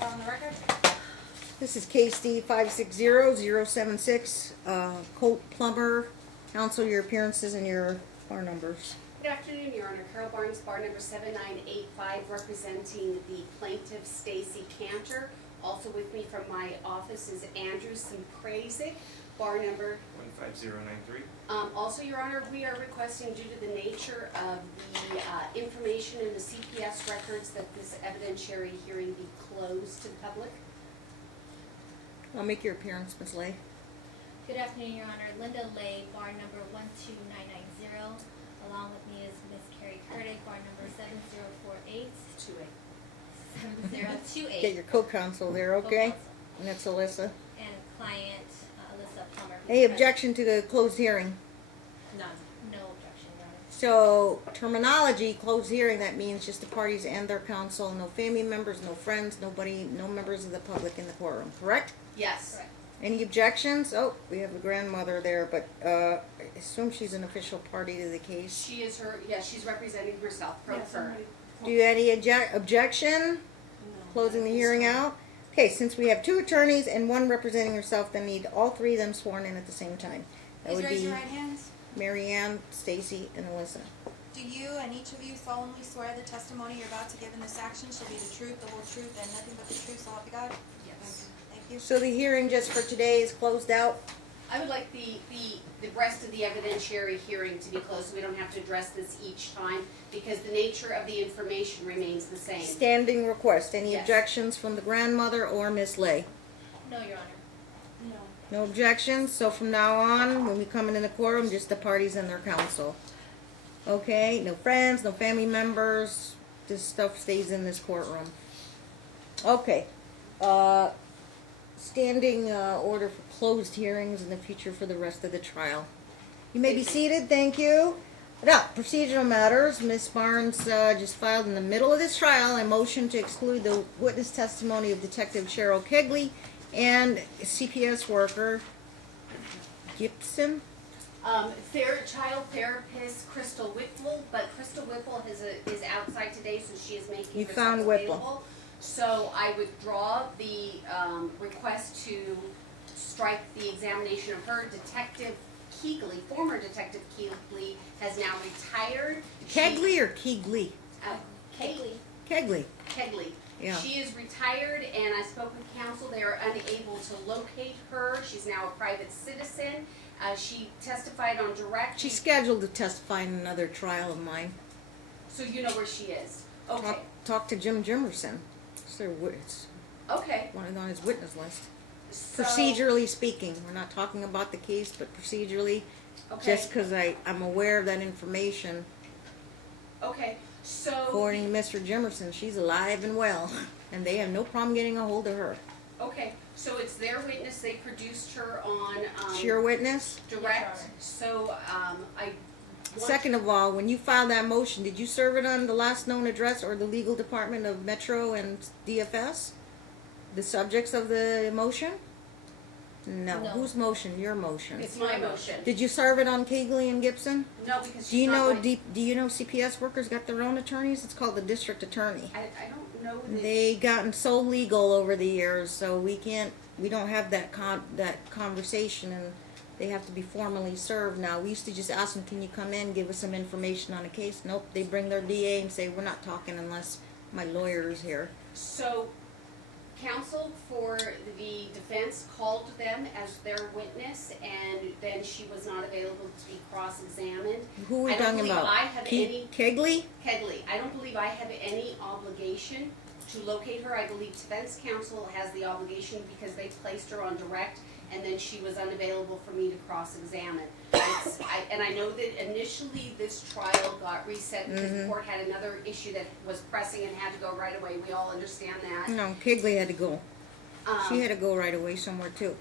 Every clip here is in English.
On the record? This is case D 560076, Colt Plumber. Counsel, your appearances and your bar numbers. Good afternoon, Your Honor. Carol Barnes, bar number 7985, representing the plaintiff, Stacy Cantor. Also with me from my office is Andrew Simprazic, bar number 15093. Also, Your Honor, we are requesting, due to the nature of the information in the CPS records, that this evidentiary hearing be closed to the public. I'll make your appearance, Ms. Lay. Good afternoon, Your Honor. Linda Lay, bar number 12990. Along with me is Ms. Carrie Curdig, bar number 7048. 7028. Get your co-counsel there, okay? Co-counsel. And that's Alyssa. And client, Alyssa Plummer. who's Any present. objection to the closed hearing? None. No objection, Your Honor. So, terminology, closed hearing, that means just the parties and their counsel, no family members, no friends, nobody, no members of the public in the courtroom, correct? Yes. Correct. Any objections? Oh, we have a grandmother there, but I assume she's an official party to the case. She is her, yes, she's representing herself, pro per. Do you have any objection? Closing the hearing out? Okay, since we have two attorneys and one representing herself, then need all three of them sworn in at the same time. That Please would raise be your right hands. Mary Ann, Stacy, and Alyssa. Do you and each of you solemnly swear the testimony you're about to give in this action shall be the truth, the whole truth, and nothing but the truth, so help you God? Yes. Thank you. So the hearing just for today is closed out. I would like the rest of the evidentiary hearing to be closed, so we don't have to address this each time, because the nature of the information remains the same. Standing request. Any Yes. objections from the grandmother or Miss Lay? No, Your Honor. No objections, so from now on, when we come into the courtroom, just the parties and their counsel. Okay, no friends, no family members, this stuff stays in this courtroom. Okay, standing order for closed hearings in the future for the rest of the trial. You may be seated, thank you. Now, procedural matters, Ms. Barnes just filed in the middle of this trial a motion to exclude the witness testimony of Detective Cheryl Kegley and CPS worker Gibson. Child therapist Crystal Whipple, but Crystal Whipple is outside today, so she is making You herself found Whipple. available. So I withdraw the request to strike the examination of her. Detective Kegley, former Detective Kegley, has now retired. Kegley or Kegley? Kegley. Kegley. Kegley. Yeah. She is retired, and I spoke with counsel. They are unable to locate her. She's now a private citizen. She testified on direct. She's scheduled to testify in another trial of mine. So you know where she is. Okay. Talk to Jim Jimerson. It's Okay. one on his witness list. So, Procedurally speaking, we're not talking about the case, but procedurally, okay. just because I'm aware of that information, Okay. So. according to Mr. Jimerson, she's alive and well, and they have no problem getting a hold of her. Okay. So it's their witness. They produced her on. Is she your witness? Direct. Yes, Your Honor. So I. want- Second of all, when you filed that motion, did you serve it on the last known address or the legal department of Metro and DFS? The subjects of the motion? No. No. Whose motion? Your motion. It's my motion. Did you serve it on Kegley and Gibson? No, because she's Do you not know? my- Do you know CPS workers got their own attorneys? It's called the district attorney. I don't know that. They gotten so legal over the years, so we don't have that conversation, and they have to be formally served now. We used to just ask them, can you come in, give us some information on a case? Nope, they bring their DA and say, we're not talking unless my lawyer is here. So, counsel for the defense called them as their witness, and then she was not available to be cross-examined. Who are we I don't talking believe about? I have any- Kegley? Kegley, I don't believe I have any obligation to locate her. I believe defense counsel has the obligation because they placed her on direct, and then she was unavailable for me to cross-examine. And I know that initially this trial got reset because the court had another issue that was pressing and had to go right away. We all understand that. No, Kegley had to go. She Um, had to go right away somewhere too.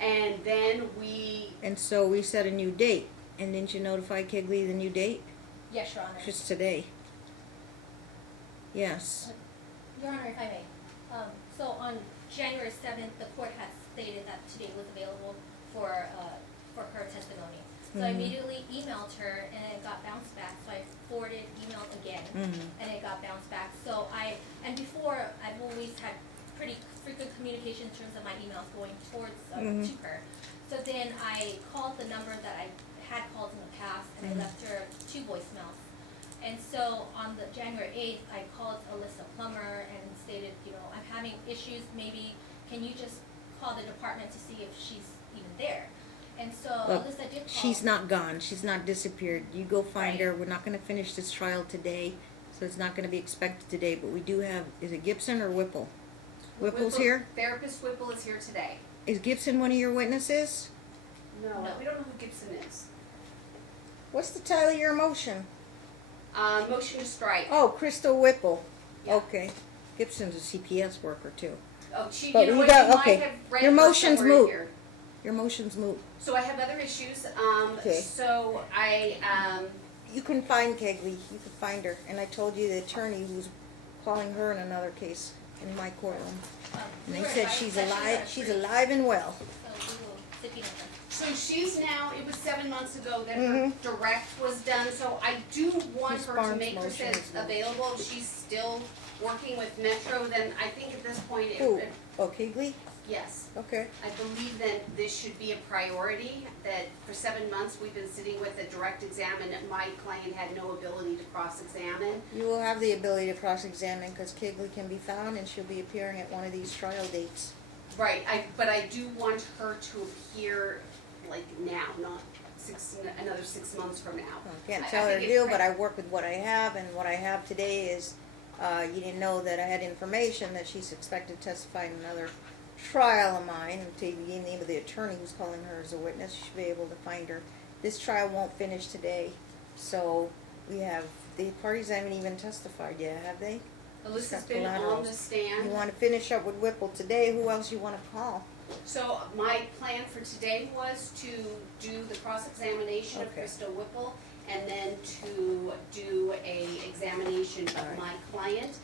And then we, And so we set a new date. And didn't you notify Kegley the new date? Yes, Your Honor. Just today. Yes. Your Honor, if I may. So on January 7th, the court had stated that today was available for her testimony. So I immediately emailed her, and it got bounced back. So I forwarded, emailed again, and it got bounced back. So and before, I've always had pretty in terms of my emails going towards Mhm. to her. So then I called the number that I had called in the past, and I left her 2 voicemails. And so on the January 8th, I called Alyssa Plummer and stated, you know, I'm having issues. Maybe can you just call the department to see if she's even there? And so Look, Alyssa did call. she's not gone. She's not disappeared. You go find Right. her. We're not going to finish this trial today, so it's not going to be expected today. But we do have. Is it Gibson or Whipple? Whipple's here. Therapist Whipple is here today. Is Gibson one of your witnesses? No, No. we don't know who Gibson is. What's the title of your motion? Motion to strike. Oh, Crystal Whipple. Yeah. Okay. Gibson's a CPS worker too. Oh, she, But you know we what, got- you okay. might have read Your her motion's somewhere in moot. here. Your motion's moot. So I have other issues. Okay. So You can find Kegley. You can find her. And I told you the attorney who's calling her in another case in my courtroom. And We they were said advised she's that alive. was She's free. alive and well. So we will subpoena her. so she's now, it was 7 months ago that her Mhm. direct was done, so I do want Ms. her to Barnes' make motion herself is moved. available. If she's still working with Metro, then I think at this point, Who? Oh, Kegley? yes. Okay. I believe that this should be a priority, that for 7 months we've been sitting with a direct exam and my client had no ability to cross-examine. You will have the ability to cross-examine because Kegley can be found and she'll be appearing at one of these trial dates. Right, but I do want her to appear like now, not another 6 months from now. I can't I tell her to think it's do, but I work with what I have, and what I have today is, you didn't know that I had information that she's expected to testify in another trial of mine, and to give the name of the attorney who's calling her as a witness, you should be able to find her. This trial won't finish today, so the parties haven't even testified yet, have they? Alyssa's Got been on collaterals. the stand. You wanna finish up with Whipple today, who else you wanna call? So my plan for today was to do the cross-examination of Okay. Crystal Whipple and then to do a examination of Alright. my client.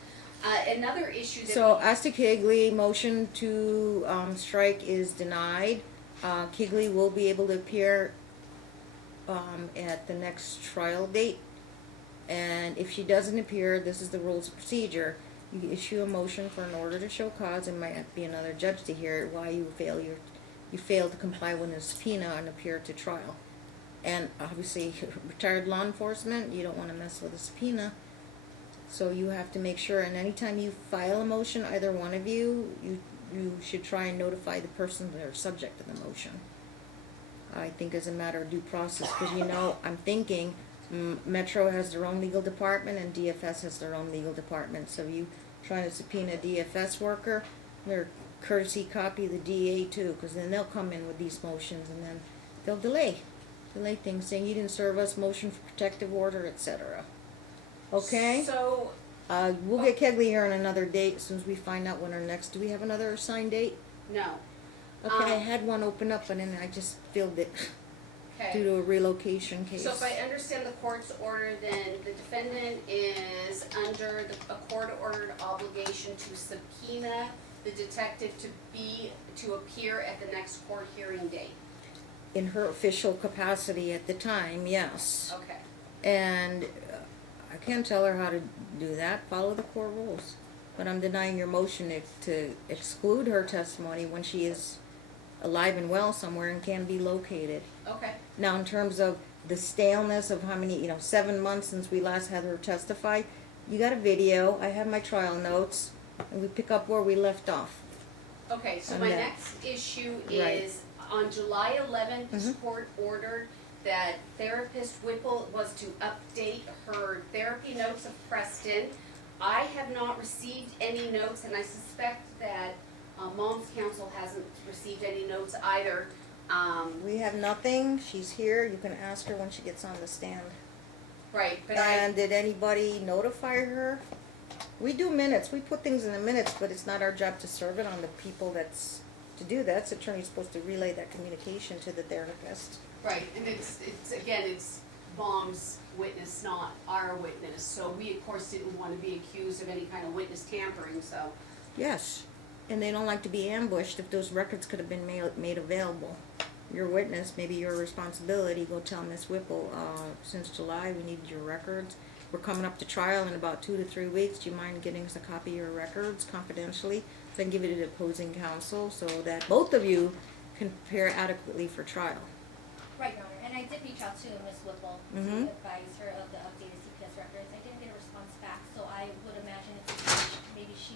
Another issue that. So, as to Kegley, motion to strike is denied. Kegley will be able to appear at the next trial date. And if she doesn't appear, this is the rules of procedure. You issue a motion for an order to show cause, and might be another judge to hear it, why you failed to comply with a subpoena and appear to trial. And obviously, retired law enforcement, you don't want to mess with a subpoena. So you have to make sure, and anytime you file a motion, either one of you should try and notify the person that are subject to the motion. I think as a matter of due process, because I'm thinking Metro has their own legal department and DFS has their own legal department. So you trying to subpoena a DFS worker, their courtesy copy the DA too, because then they'll come in with these motions and then they'll delay things, saying you didn't serve us, motion for protective order, etc. Okay? So, We'll get Kegley here on another date as soon as we find out when our next. Do we have another assigned date? no. Okay, I had one open up, and then I just filled it Okay. due to a relocation case. So if I understand the court's order, then the defendant is under a court-ordered obligation to subpoena the detective to appear at the next court hearing date. In her official capacity at the time, yes. Okay. And I can't tell her how to do that. Follow the court rules. But I'm denying your motion to exclude her testimony when she is alive and well somewhere and can be located. Okay. Now, in terms of the staleness of how many, 7 months since we last had her testify, you got a video, I have my trial notes, and we pick up where we left off. Okay, so And my then- next issue Right. is, on July 11th, this Mhm. court ordered that therapist Whipple was to update her therapy notes of Preston. I have not received any notes, and I suspect that Mom's Counsel hasn't received any notes either. We have nothing, she's here, you can ask her when she gets on the stand. Right, but And did anybody notify her? We do minutes, we put things in the minutes, but it's not our job to serve it on the people to do that. It's the attorney's supposed to relay that communication to the therapist. right, and it's Mom's witness, not our witness, so we of course didn't want to be accused of any kind of witness tampering, so. Yes, and they don't like to be ambushed if those records could have been made available. Your witness, maybe your responsibility, go tell Miss Whipple, since July, we needed your records. we're coming up to trial in about 2 to 3 weeks. Do you mind getting us a copy of your records confidentially? So I can give it to the opposing counsel so that both of you can prepare adequately for trial. Right, Your Honor, and I did reach out to Ms. Whipple Mhm. to advise her of the updated CPS records. I didn't get a response back, so I would imagine it's maybe she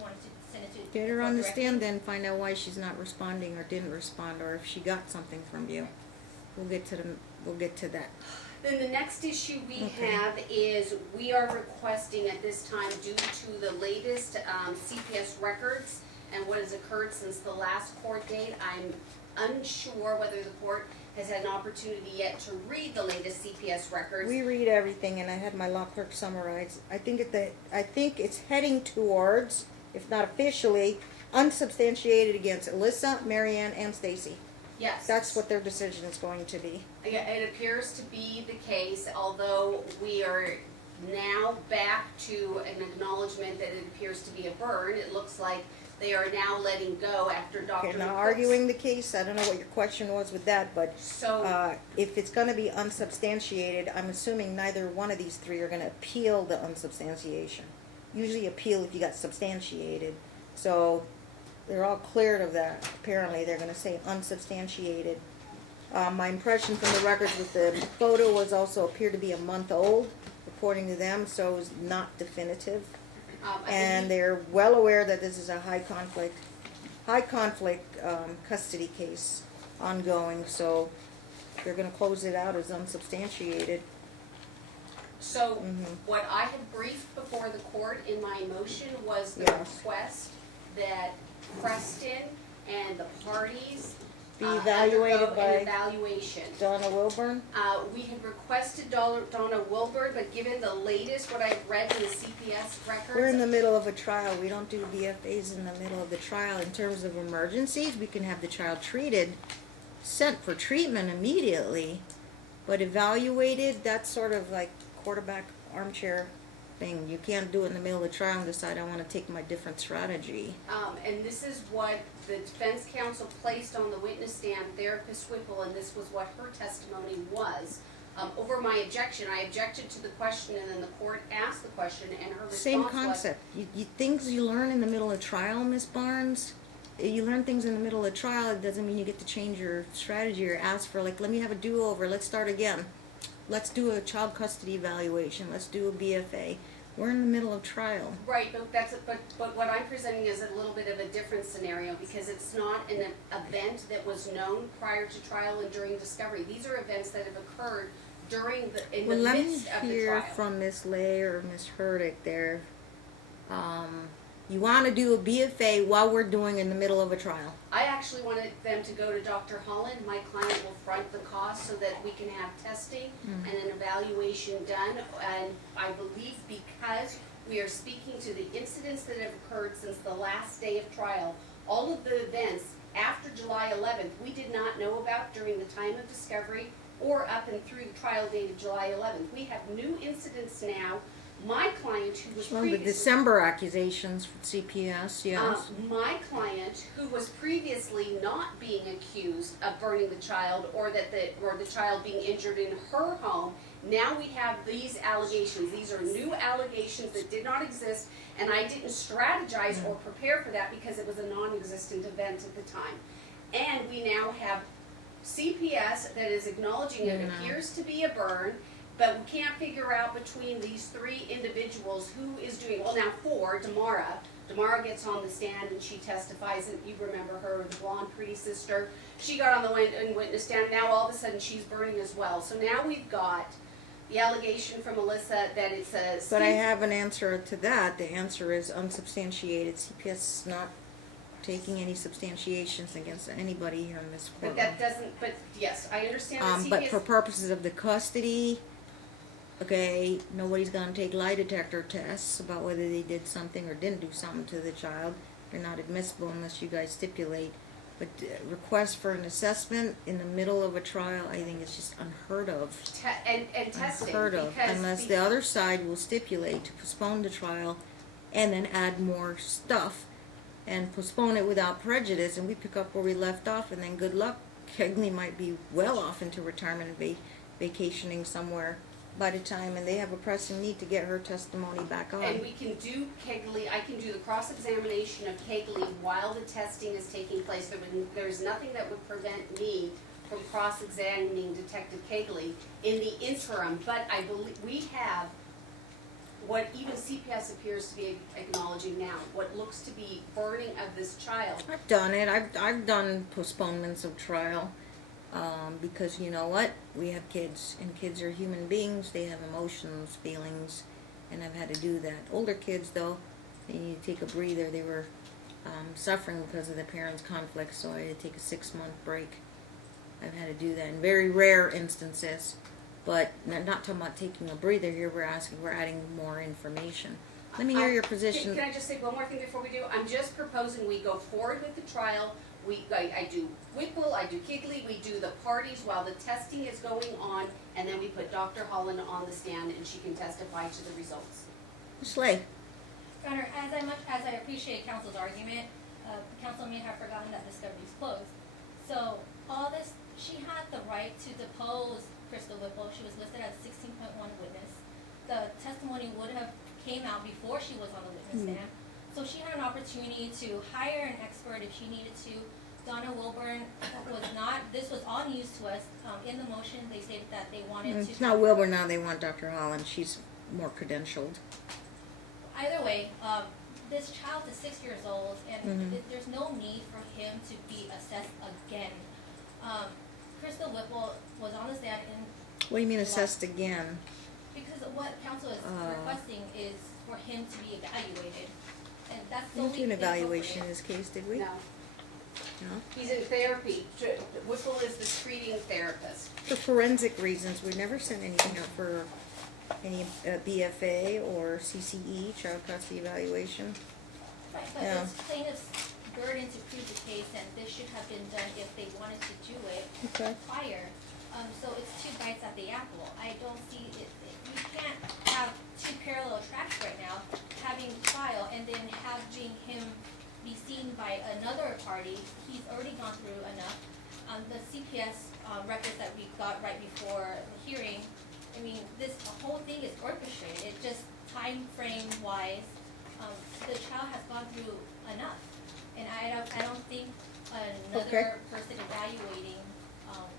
wanted to send it to. Get the her court on the directly. stand, then find out why she's not responding or didn't respond, or if she got something from you. We'll get to that. Then the next issue we Okay. have is we are requesting at this time, due to the latest CPS records and what has occurred since the last court date, I'm unsure whether the court has had an opportunity yet to read the latest CPS records. We read everything, and I had my law clerk summarize. I think it's heading towards, if not officially, unsubstantiated against Alyssa, Marianne, and Stacy. Yes. That's what their decision is going to be. Yeah, it appears to be the case, although we are now back to an acknowledgement that it appears to be a burn. It looks like they are now letting go after Dr. Okay, now McCook's- arguing the case, I don't know what your question was with that, but So, if it's gonna be unsubstantiated, I'm assuming neither one of these three are gonna appeal the unsubstantiation. Usually appeal if you got substantiated, so they're all cleared of that. Apparently, they're gonna say unsubstantiated. My impression from the records with the photo was also appeared to be a month old, according to them, so it was not definitive. And they're well aware that this is a high conflict custody case ongoing, so they're gonna close it out as unsubstantiated. So, Mhm. what I had briefed before the court in my motion was the Yes. request that Preston and the parties Be evaluated undergo by an evaluation. Donna Wilburn. We had requested Donna Wilbur, but given the latest, what I've read in the CPS records. We're in the middle of a trial. We don't do BFAs in the middle of the trial. In terms of emergencies, we can have the child treated, sent for treatment immediately, but evaluated, that's sort of like quarterback armchair thing. You can't do it in the middle of the trial and decide I want to take my different strategy. And this is what the defense counsel placed on the witness stand, Therapist Whipple, and this was what her testimony was. Over my objection, I objected to the question, and then the court asked the question, and her response Same was. concept. Things you learn in the middle of trial, Miss Barnes. You learn things in the middle of trial. It doesn't mean you get to change your strategy or ask for, like, let me have a do-over. Let's start again. Let's do a child custody evaluation. Let's do a BFA. We're in the middle of trial. Right, but what I'm presenting is a little bit of a different scenario, because it's not an event that was known prior to trial and during discovery. These are events that have occurred in the Let me midst of the hear trial. from Miss Lay or Miss Hurdick there. You want to do a BFA while we're doing in the middle of a trial. I actually wanted them to go to Dr. Holland. My client will front the cost so that we can have testing and an evaluation done. And I believe because we are speaking to the incidents that have occurred since the last day of trial, all of the events after July 11th, we did not know about during the time of discovery or up and through the trial date of July 11th. We have new incidents now. My client, who was Well, the previously... December accusations for CPS, yes. My client, who was previously not being accused of burning the child or the child being injured in her home, now we have these allegations. These are new allegations that did not exist, and I didn't strategize or prepare for that because it was a non-existent event at the time. And we now have CPS that is acknowledging it appears to be a burn, but we can't figure out between these three individuals who is doing, well now four, Damara. Damara gets on the stand and she testifies, and you remember her, the blonde pretty sister. She got on the witness stand, now all of a sudden she's burning as well. So now we've got the allegation from Alyssa that it's a... But I have an answer to that. The answer is unsubstantiated. CPS is not taking any substantiations against anybody here in this But courtroom. that doesn't, but yes, I understand that CPS... But for purposes of the custody, okay, nobody's gonna take lie detector tests about whether they did something or didn't do something to the child. They're not admissible unless you guys stipulate. But request for an assessment in the middle of a trial, I think is just unheard of. and testing, Unheard of, because... unless the other side will stipulate to postpone the trial and then add more stuff and postpone it without prejudice, and we pick up where we left off, and then good luck. Kegley might be well off into retirement and vacationing somewhere by the time, and they have a pressing need to get her testimony back on. And we can do Kegley, I can do the cross-examination of Kegley while the testing is taking place. There's nothing that would prevent me from cross-examining Detective Kegley in the interim, but I believe, we have what even CPS appears to be acknowledging now, what looks to be burning of this child. I've done it. I've done postponements of trial, because you know what? We have kids, and kids are human beings. They have emotions, feelings, and I've had to do that. Older kids, though, they need to take a breather. They were suffering because of the parents' conflict, so I had to take a 6-month break. I've had to do that in very rare instances, but not talking about taking a breather here. We're adding more information. Let me hear your position. Can I just say one more thing before we do? I'm just proposing we go forward with the trial. I do Whipple, I do Kegley, we do the parties while the testing is going on, and then we put Dr. Holland on the stand and she can testify to the results. Ms. Lay. Your Honor, as I appreciate counsel's argument, counsel may have forgotten that discovery is closed. So all this, she had the right to depose Crystal Whipple. She was listed as 16.1 witness. The testimony would have came out before she was on the witness stand. So she had an opportunity to hire an expert if she needed to. Donna Wilburn was not, this was all news to us. In the motion, they stated that they wanted to. It's not Wilbur now. They want Dr. Holland. She's more credentialed. Either way, this child is 6 years old, and there's no need for him to be assessed again. Crystal Whipple was on the stand in. What do you mean assessed again? Because what counsel is requesting is for him to be evaluated, and that's the We only. didn't do an thing evaluation in appropriate. this case, did we? No, No. he's in therapy. Whipple is the treating therapist. For forensic reasons, we never sent anything out for any BFA or CCE, child custody evaluation. Right, but Yeah. it's plaintiff's burden to prove the case, and this should have been done if they wanted to do it Okay. prior. So it's two bites at the apple. I don't see it, we can't have two parallel tracks right now, having trial and then having him be seen by another party. He's already gone through enough. The CPS records that we got right before the hearing, I mean, this whole thing is orchestrated. It just time frame wise, the child has gone through enough. And I don't think another person evaluating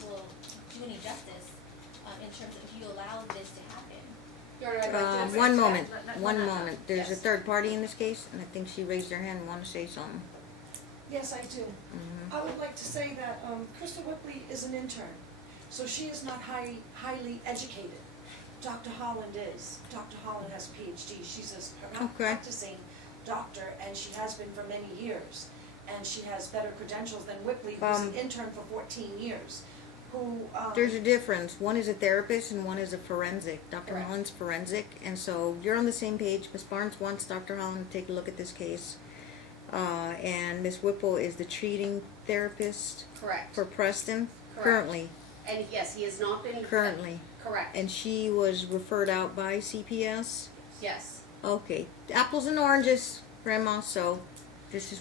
will do any justice in terms of if you allow this to happen. Your Honor, I'd like to- One moment, Let- one moment. There's a Yes. third party in this case, and I think she raised her hand and wanted to say something. Yes, I do. I would like to say that Crystal Whipley is an intern, so she is not highly educated. Dr. Holland is. Dr. Holland has a PhD. She's a practicing doctor, and she has been for many years. And she has better credentials than Whipley, who's an intern for 14 years. Who, There's a difference. One is a therapist and one is a forensic. Dr. Correct. Holland's forensic, and so you're on the same page. Ms. Barnes wants Dr. Holland to take a look at this case. And Ms. Whipple is the treating therapist Correct. for Preston Correct. currently. And yes, he has not been. Currently. Correct. And she was referred out by CPS? Yes. Okay. Apples and oranges, Grandma, so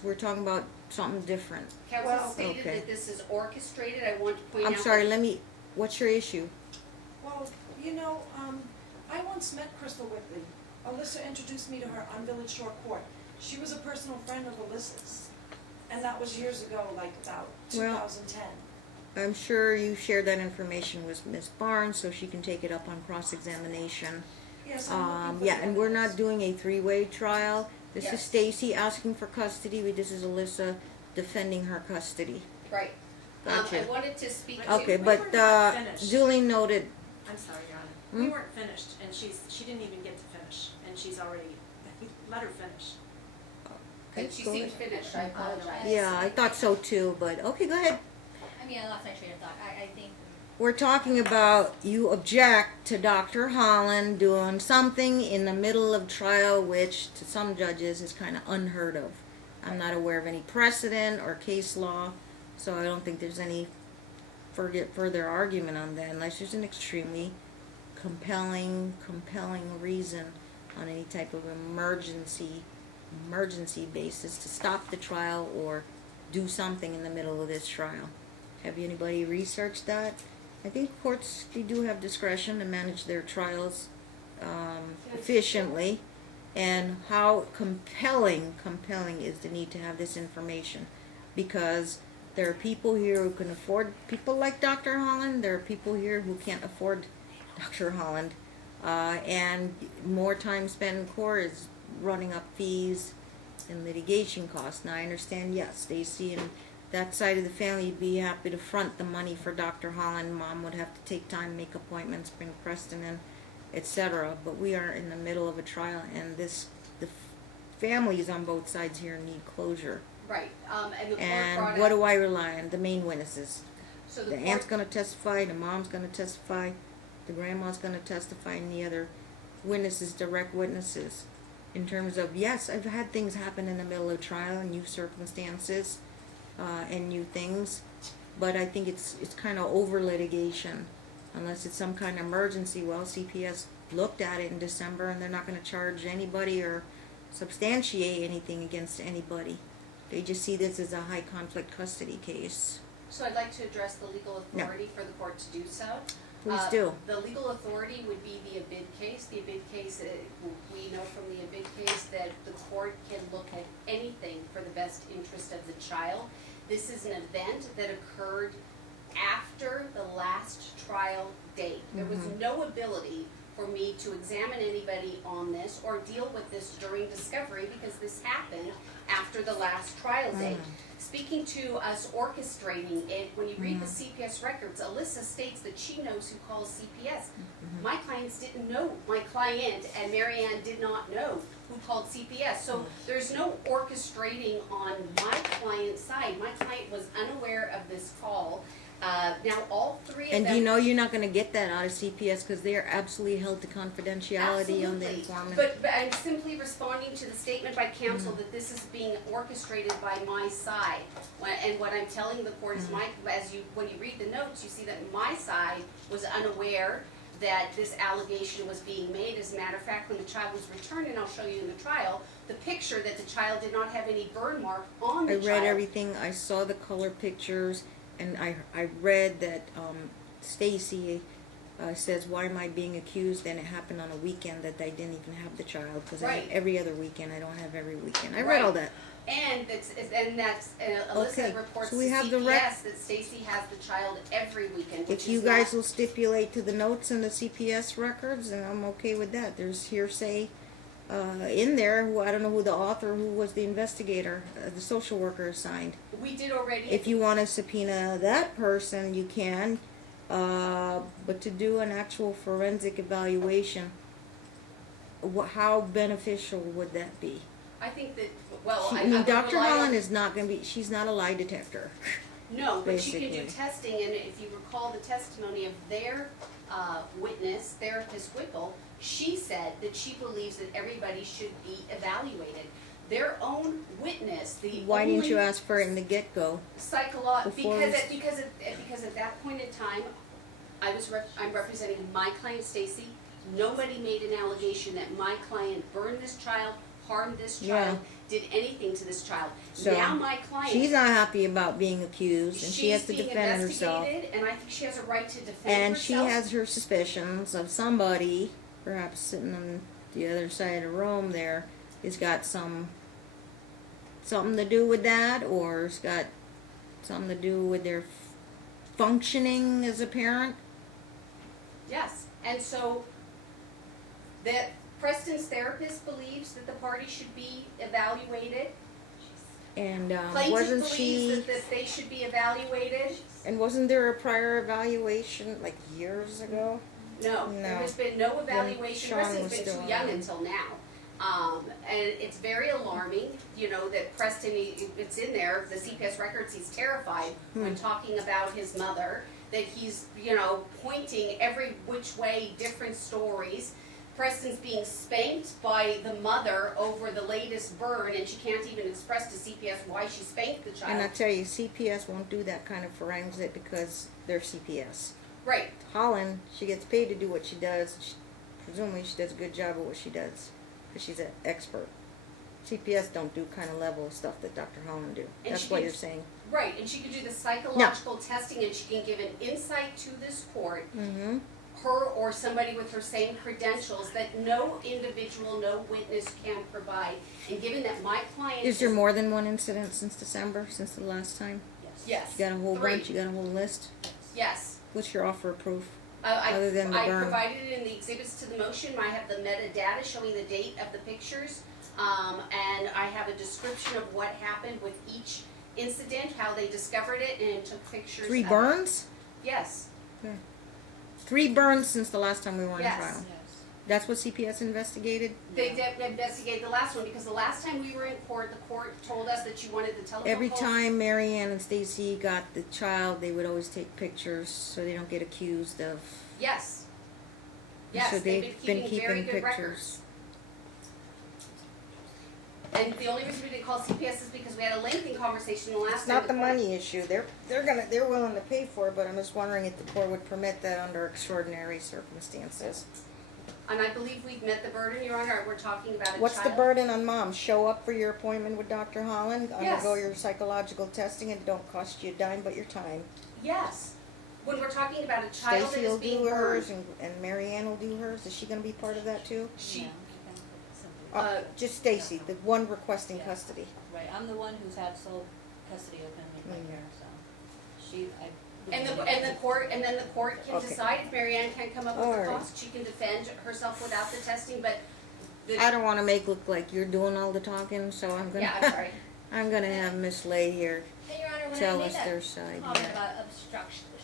we're talking about something different. Counsel Well, stated okay. that this is orchestrated. I want to point out. I'm sorry, what's your issue? well, you know, I once met Crystal Whipley. Alyssa introduced me to her on Village Shore Court. She was a personal friend of Alyssa's. And that was years ago, like about 2010. I'm sure you shared that information with Ms. Barnes, so she can take it up on cross-examination. Yes, I'm looking for Yeah, and we're not evidence. doing a three-way trial. This is Yes. Stacy asking for custody, this is Alyssa defending her custody. Right. Gotcha. I wanted to speak to. Okay, we but, were not finished. duly noted. I'm sorry, Your Honor. Hmm? We weren't finished, and she didn't even get to finish, and she's already, let her finish. And she Go seemed ahead. finished. I apologize. Yeah, I thought so too, but, okay, go ahead. I mean, I lost my train of thought. I think We're talking about you object to Dr. Holland doing something in the middle of trial, which to some judges is kind of unheard of. I'm not aware of any precedent or case law, so I don't think there's any further argument on that unless there's an extremely compelling reason on any type of emergency basis to stop the trial or do something in the middle of this trial. Have anybody researched that? I think courts, they do have discretion to manage their trials efficiently, and how compelling is the need to have this information, because there are people here who can afford people like Dr. Holland, there are people here who can't afford Dr. Holland, and more time spent in court is running up fees and litigation costs. Now I understand, yes, Stacy and that side of the family would be happy to front the money for Dr. Holland. Mom would have to take time, make appointments, bring Preston in, etc. But we are in the middle of a trial, and the families on both sides here need closure. Right, and the court And brought what up, do I rely on? The main witnesses. so The aunt's going to testify, the mom's going to testify, the grandma's going to testify, and the other witnesses, direct witnesses. In terms of, yes, I've had things happen in the middle of trial, new circumstances, and new things, but I think it's kind of over litigation, unless it's some kind of emergency. Well, CPS looked at it in December, and they're not going to charge anybody or substantiate anything against anybody. They just see this as a high conflict custody case. So I'd like to address the legal authority for the court to do so. Please do. The legal authority would be the Abid case. The Abid case, we know from the Abid case that the court can look at anything for the best interest of the child. This is an event that occurred after the last trial date. There was no ability for me to examine anybody on this or deal with this during discovery, because this happened after the last trial date. Speaking to us orchestrating it, when you read the CPS records, Alyssa states that she knows who calls CPS. My clients didn't know. My client and Marianne did not know who called CPS. So there's no orchestrating on my client's side. My client was unaware of this call. Now all three of them. And do you know you're not going to get that out of CPS, because they are absolutely held to confidentiality on the Absolutely. informant. But I'm simply responding to the statement by counsel that this is being orchestrated by my side. And what I'm telling the court is when you read the notes, you see that my side was unaware that this allegation was being made. As a matter of fact, when the child was returned, and I'll show you in the trial, the picture that the child did not have any burn mark on the I child. read everything. I saw the color pictures, and I read that Stacy says, why am I being accused? And it happened on a weekend that I didn't even have the child, because I have every other weekend. I don't have every weekend. I read all that. And Alyssa Okay, reports so we to have the CPS that Stacy has the child every weekend, which If you is guys not, will stipulate to the notes in the CPS records, then I'm okay with that. There's hearsay in there. Who, I don't know who the author, who was the investigator, the social worker assigned. we did already. If you want to subpoena that person, you can. But to do an actual forensic evaluation, how beneficial would that be? I think that, well, I I mean, would Dr. rely on- Holland is not going to be, she's not a lie detector. No, but she can do basically. testing, and if you recall the testimony of their witness, therapist Whipple, she said that she believes that everybody should be evaluated. Their own witness, the Why only didn't you ask for it in the get-go? Before because at that point in time, I'm representing my client Stacy. Nobody made an allegation that my client burned this child, harmed this child, did anything to this child. So, now my client, she's not happy about being accused, and she has to she's being defend herself. investigated, and I think she has a right to defend And herself. she has her suspicions of somebody, perhaps sitting on the other side of the room there, has got something to do with that, or has got something to do with their functioning as a parent. Yes, and so that Preston's therapist believes that the party should be evaluated. And Plaintiff wasn't believes she? that they should be evaluated. And wasn't there a prior evaluation like years ago? No, No. there has been no evaluation. Sean Preston's was been still too young on. until now. And it's very alarming, you know, that Preston, it's in there, the CPS records, he's terrified when talking about his mother, that he's, you know, pointing every which way, different stories. Preston's being spanked by the mother over the latest burn, and she can't even express to CPS why she spanked the child. And I tell you, CPS won't do that kind of forensic because they're CPS. Right. Holland, she gets paid to do what she does. Presumably she does a good job at what she does, because she's an expert. CPS don't do kind of level of stuff that Dr. Holland do. And That's she what can- you're saying. Right, and she can do the psychological testing, and she can give an insight to this court, Mm-hmm. her or somebody with her same credentials that no individual, no witness can provide. And given that my client Is there more than one incident since December, since the last time? Yes. You got a whole Three. bunch, you got a whole list? Yes. What's your offer of proof? I Other than the I burn. provided it in the exhibits to the motion. I have the metadata showing the date of the pictures. And I have a description of what happened with each incident, how they discovered it, and took pictures. 3 of it. burns? Yes. 3 burns since the last time we were on Yes. trial. That's what CPS investigated? They investigated the last one, because the last time we were in court, the court told us that you wanted the telephone Every calls. time Mary Ann and Stacy got the child, they would always take pictures so they don't get accused of. Yes. So Yes, they've they've been keeping very good pictures. records. And the only reason we didn't call CPS is because we had a lengthy conversation the last It's time. not the money issue. They're willing to pay for it, but I'm just wondering if the court would permit that under extraordinary circumstances. And I believe we've met the burden, Your Honor. We're talking about a child. What's the burden on mom? Show up for your appointment with Dr. Holland, Yes. undergo your psychological testing, and it don't cost you a dime but your time. Yes. When we're talking about a child that Stacy is will being do hers, burned. and Mary Ann will do hers. Is she gonna be part of that too? She, Just Stacy, the one requesting Yeah. custody. Right, I'm the one who's had sole custody open right Mm. here, so she, I. and the court, and then the court can Okay. decide if Mary Ann can't come up with All the right. cost. She can defend herself without the testing, but the. I don't wanna make look like you're doing all the talking, so I'm gonna. Yeah, I'm sorry. I'm gonna have Miss Lay here And Your Honor, when I tell made us that their side. comment Yeah. about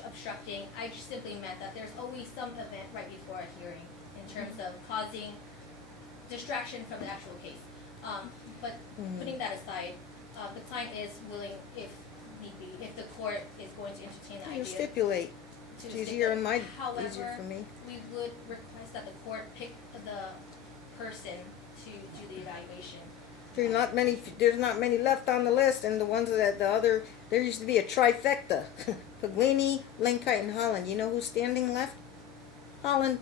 obstructing, I just simply meant that there's always some event right before a hearing in terms of causing distraction from the actual case. But Mhm. putting that aside, the client is willing, if need be, if the court is going to entertain the You idea. stipulate. to It's easier in my, However, easier for me. we would request that the court pick the person to do the evaluation. There's not many left on the list, and the ones that there used to be a trifecta. Paglini, Linkite, and Holland. You know who's standing left? Holland.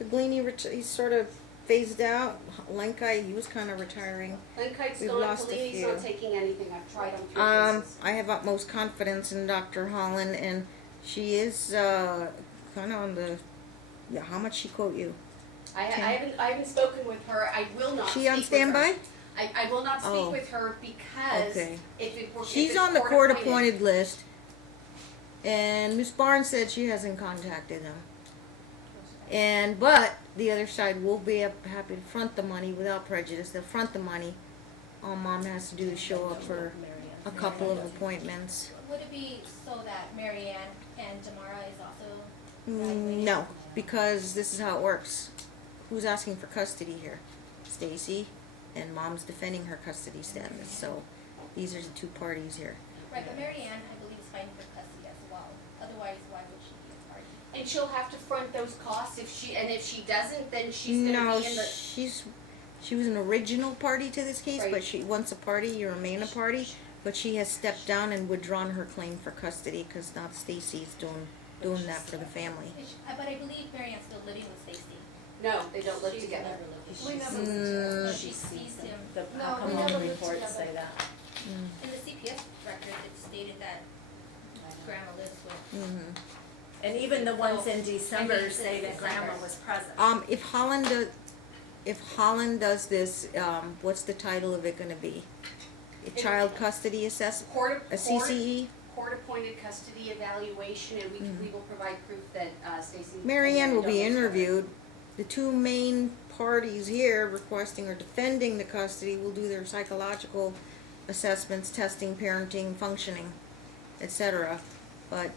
Paglini, he's sort of phased out. Linkite, he was kind of retiring. Linkite's We've still on, lost a Collini's not few. taking anything. I've tried on 3 cases. I have utmost confidence in Dr. Holland, and she is kind of on the. Yeah, how much she quote you? I haven't spoken with her. I will not She speak on with standby? her. I will not speak Oh. with her because Okay. if it were. if She's it's on the court court-appointed list, and Ms. Barnes said she hasn't contacted them. But the other side will be happy to front the money without prejudice. They'll front the money. All mom has to do is show up for a couple of appointments. Would it be so that Mary Ann and Damara is also No, because this is how it works. Who's asking for custody here? Stacy, and mom's defending her custody status. So these are the 2 parties here. Right, but Mary Ann, I believe, is fighting for custody as well. Otherwise, why would she be a party? And she'll have to front those costs if she doesn't, then she's gonna No, be in the. she was an original party to this case, Right. but she once a party, you remain a party. But she has stepped down and withdrawn her claim for custody because now Stacy's doing that for the family. But I believe Mary Ann's still living with Stacy. No, they don't live She's together. never lived with We you. never Mm. She sees him. No, How we come all never the lived reports together. say that? In the CPS record, it stated that grandma lives with. Mm-hmm. And even the ones in December And say that December. grandma was present. If Holland does this, what's the title of it going to be? A child custody assessment, a CCE. Court-appointed custody evaluation, and we will provide proof that Stacy. Mary Ann will be don't live together. interviewed. The 2 main parties here requesting or defending the custody will do their psychological assessments, testing, parenting, functioning, etc. But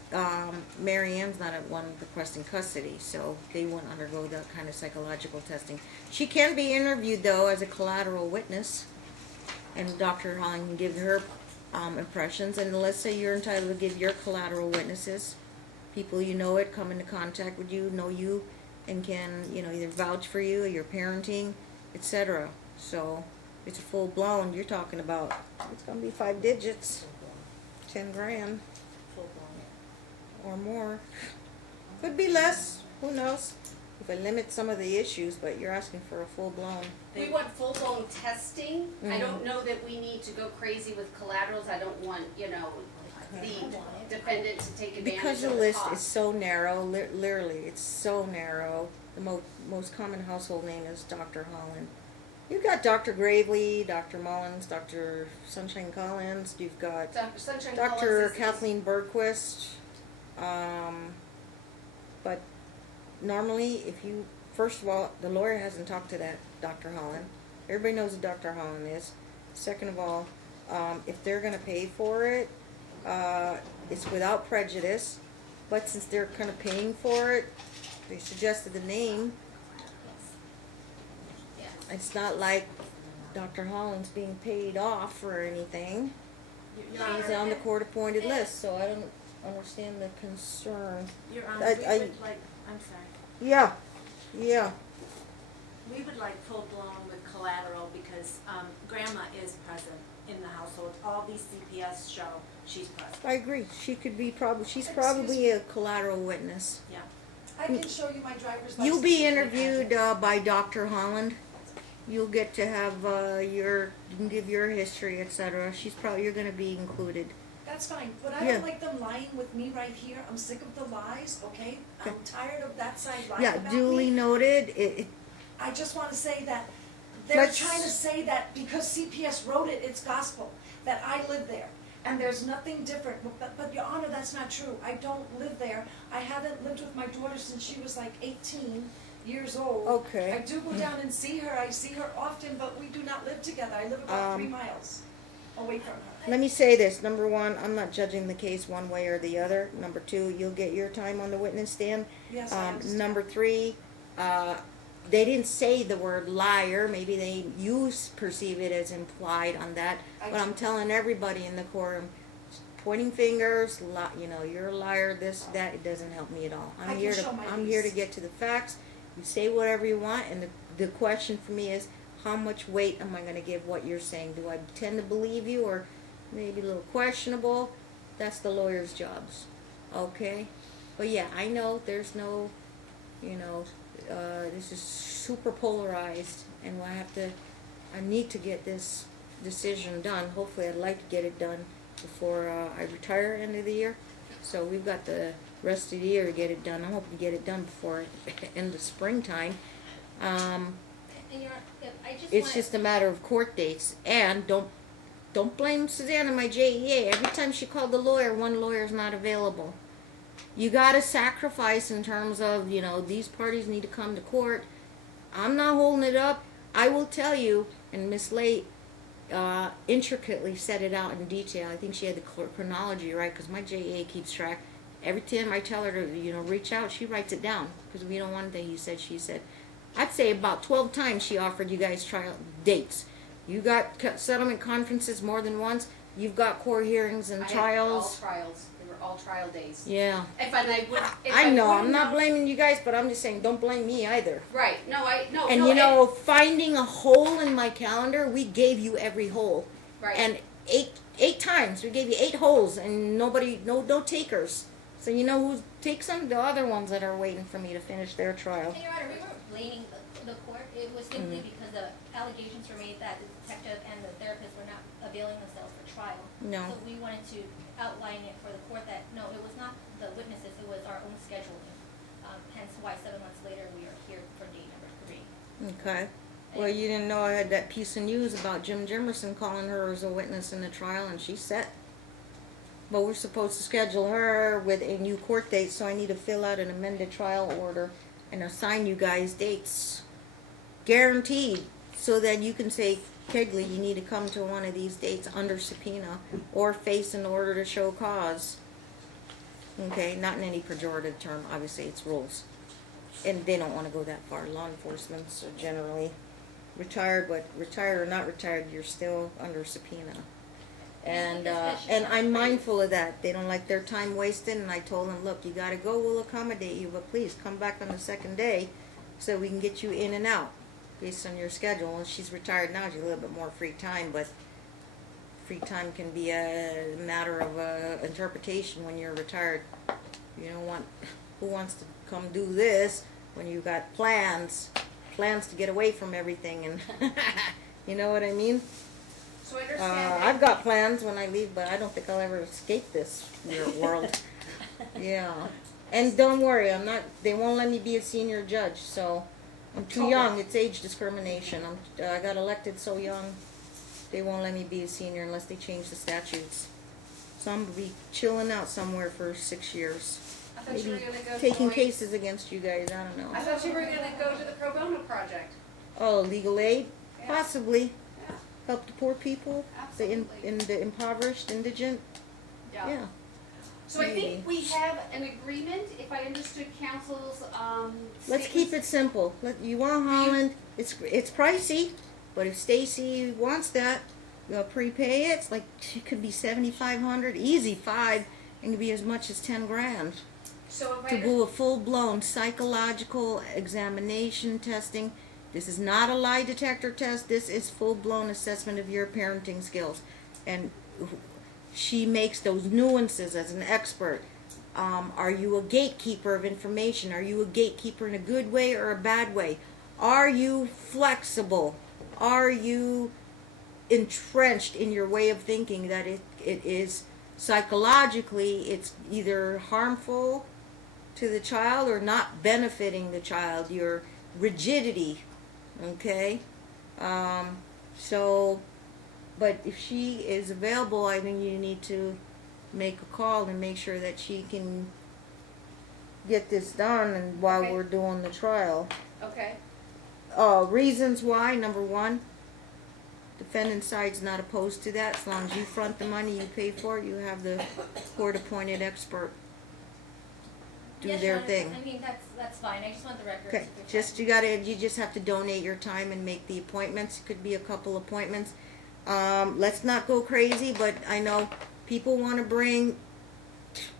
Mary Ann's not at one requesting custody, so they won't undergo that kind of psychological testing. She can be interviewed, though, as a collateral witness, and Dr. Holland can give her impressions. And let's say you're entitled to give your collateral witnesses, people you know it, come into contact with you, know you, and can, either vouch for you, or your parenting, etc. So it's a full-blown, you're talking about, it's going to be 5 digits, 10 grand. Or more. Could be less, who knows? if I limit some of the issues, but you're asking for a full-blown. We want full-blown testing. I Mhm. don't know that we need to go crazy with collaterals. I don't want, you know, the defendant to take advantage Because of the the list is cost. so narrow, literally, it's so narrow. The most common household name is Dr. Holland. You've got Dr. Gravely, Dr. Mullins, Dr. Sunshine Collins, you've got Dr. Sunshine Dr. Collins is- Kathleen Bergquist. But normally, if you, first of all, the lawyer hasn't talked to that Dr. Holland. Everybody knows who Dr. Holland is. Second of all, if they're gonna pay for it, it's without prejudice. But since they're kind of paying for it, they suggested the name. Yes. It's not like Dr. Holland's being paid off or anything. Your Honor, She's on the court-appointed list, so I don't understand the concern. Your Honor, I- we I- would like, I'm sorry, Yeah, yeah. we would like full-blown with collateral because, grandma is present in the household. All these CPS show she's present, I agree. She could be she's Excuse probably a collateral witness. yeah. I can show you my driver's license. You'll be and my interviewed address. by Dr. Holland. You'll get to have you can give your history, etc. You're going to be included. That's fine, but I Yeah. don't like them lying with me right here. I'm sick of the lies, okay? I'm tired of that side lying Yeah, about duly me. noted. I just wanna say that they're Let's- trying to say that because CPS wrote it, it's gospel, that I live there. And there's nothing different, but Your Honor, that's not true. I don't live there. I haven't lived with my daughter since she was like 18 years old. Okay. I do go down and see her. I see her often, but we do not live together. I live about 3 miles away from her. Let me say this. Number one, I'm not judging the case one way or the other. Number two, you'll get your time on the witness stand. Yes, I understand. Number three, they didn't say the word liar. Maybe you perceive it as implied on that. I But I'm do. telling everybody in the courtroom, pointing fingers, you're a liar, this, that, it doesn't help me at all. I can show my I'm here to niece. get to the facts. You say whatever you want, and the question for me is, how much weight am I going to give what you're saying? Do I tend to believe you, or maybe a little questionable? That's the lawyer's jobs, okay? But yeah, I know there's no, this is super polarized, and I need to get this decision done. Hopefully, I'd like to get it done before I retire end of the year. So we've got the rest of the year to get it done. I'm hoping to get it done before end of springtime. And I just It's wanna- just a matter of court dates. And don't blame Suzanne and my JEA. Every time she called the lawyer, one lawyer's not available. You gotta sacrifice in terms of, these parties need to come to court. I'm not holding it up. I will tell you, and Miss Late intricately set it out in detail. I think she had the chronology right, because my JEA keeps track. Every time I tell her to, reach out, she writes it down, because we don't want the he said, she said. I'd say about 12 times she offered you guys trial dates. You got settlement conferences more than once. You've got court hearings and I had trials. all trials. They were all trial days. Yeah. If I know, I'm wouldn't not know- eight you guys, but I'm just saying, don't blame me either. Right, no, And finding a hole in my calendar, we gave you every hole. right. And eight times, we gave you 8 holes, and no takers. So you know who takes them? The other ones that are waiting for me to finish their trial. And Your Honor, we weren't blaming the court. It was simply because the allegations were made that the detective and the therapist were not availing themselves for trial. No. So we wanted to outline it for the court that, no, it was not the witnesses, it was our own scheduling. Hence why 7 months later, we are here for date number 3. Okay. Well, you didn't know I had that piece of news about Jim Jimerson calling her as a witness in the trial, and she's set. But we're supposed to schedule her with a new court date, so I need to fill out an amended trial order and assign you guys dates. Guaranteed, so that you can say, Kegley, you need to come to one of these dates under subpoena or face an order to show cause. Okay, not in any pejorative term, obviously it's rules. And they don't want to go that far. Law enforcement, so generally retired or not retired, you're still under subpoena. And I'm mindful of that. They don't like their time wasted, and I told them, look, you gotta go, we'll accommodate you, but please come back on the second day so we can get you in and out based on your schedule. And she's retired now, she's a little bit more free time, but free time can be a matter of interpretation when you're retired. You don't want, who wants to come do this when you got plans to get away from everything, and you know what I mean? So I understand that. I've got plans when I leave, but I don't think I'll ever escape this weird world. Yeah. And don't worry, they won't let me be a senior judge, so I'm too young. It's age discrimination. I got elected so young, they won't let me be a senior unless they change the statutes. So I'm gonna be chilling out somewhere for 6 years. I thought you were Maybe gonna go taking join- cases against you guys, I don't I know. thought you were gonna go to the pro bono project. Oh, legal aid? Yeah. Possibly. Yeah, Help the poor people, absolutely. the impoverished, indigent, yeah. So I maybe. think we have an agreement, if I understood council's, Let's keep statements. it simple. You want Holland, it's pricey, but if Stacy wants that, you'll prepay it. It's like, it could be 7,500, easy 5, and it could be as much as 10 grand. So if To I, do a full-blown psychological examination testing. This is not a lie detector test. This is full-blown assessment of your parenting skills. And she makes those nuances as an expert. Are you a gatekeeper of information? Are you a gatekeeper in a good way or a bad way? Are you flexible? Are you entrenched in your way of thinking that it is psychologically, it's either harmful to the child or not benefiting the child? Your rigidity, okay? But if she is available, I think you need to make a call and make sure that she can get this done and while Okay. we're doing the trial. okay, Reasons why, number one, defendant side's not opposed to that. As long as you front the money, you pay for it, you have the court-appointed expert do Yes, their Your Honor, thing. I mean, that's fine, I just want the record. Okay, to just you just have to donate your time and make the appointments. It could be a couple appointments. Let's not go crazy, but I know people want to bring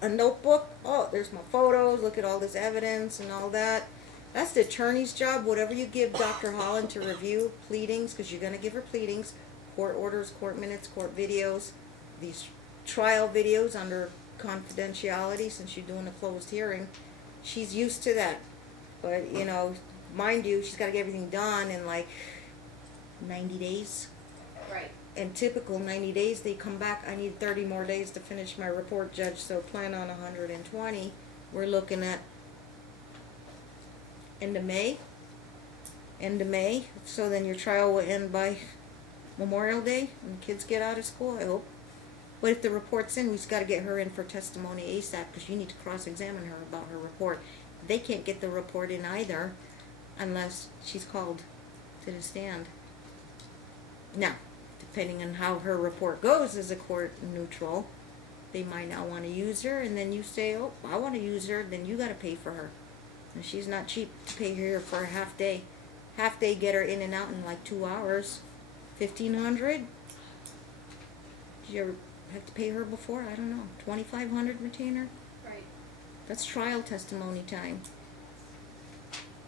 a notebook. Oh, there's my photos. Look at all this evidence and all that. That's the attorney's job. Whatever you give Dr. Holland to review pleadings, because you're going to give her pleadings, court orders, court minutes, court videos, these trial videos under confidentiality since you're doing a closed hearing. She's used to that. But, you know, mind you, she's got to get everything done in like 90 days. right. And typical 90 days, they come back, I need 30 more days to finish my report, Judge, so plan on 120. We're looking at end of May. So then your trial will end by Memorial Day, and kids get out of school, I hope. But if the report's in, we just got to get her in for testimony ASAP, because you need to cross-examine her about her report. They can't get the report in either, unless she's called to the stand. Now, depending on how her report goes as a court neutral, they might not want to use her, and then you say, oh, I want to use her, then you got to pay for her. And she's not cheap to pay her for a half day. Half day, get her in and out in like 2 hours. 1,500? Did you ever have to pay her before? I don't know. 2,500 retainer? Right. That's trial testimony time.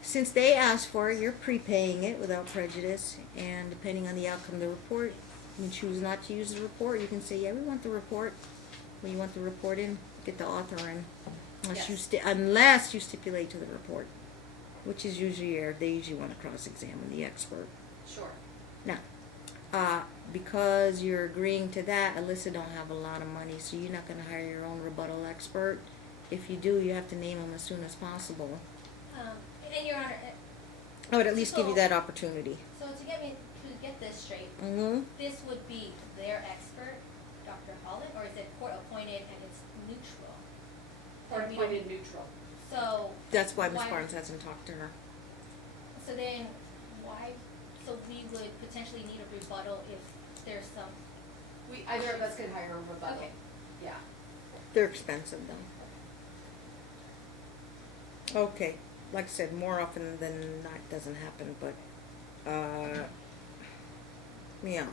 Since they asked for it, you're prepaying it without prejudice, and depending on the outcome of the report, you can choose not to use the report. You can say, yeah, we want the report. When you want the report in, get the author in. Unless you stipulate to the report, which is usually they usually want to cross-examine the expert. Sure. Now, because you're agreeing to that, Alyssa don't have a lot of money, so you're not going to hire your own rebuttal expert. If you do, you have to name them as soon as possible. And Your Honor, I would at least give you that opportunity. so to get this straight, Mm-hmm. this would be their expert, Dr. Holland, or is it court appointed and it's neutral? Or Or we don't- appointed neutral. So, That's why Ms. Why- Barnes hasn't talked to her. so then why, so we would potentially need a rebuttal if there's some, Either of us could hire a rebuttal. okay. Yeah. They're expensive, though. Okay. Like I said, more often than not doesn't happen, but, yeah.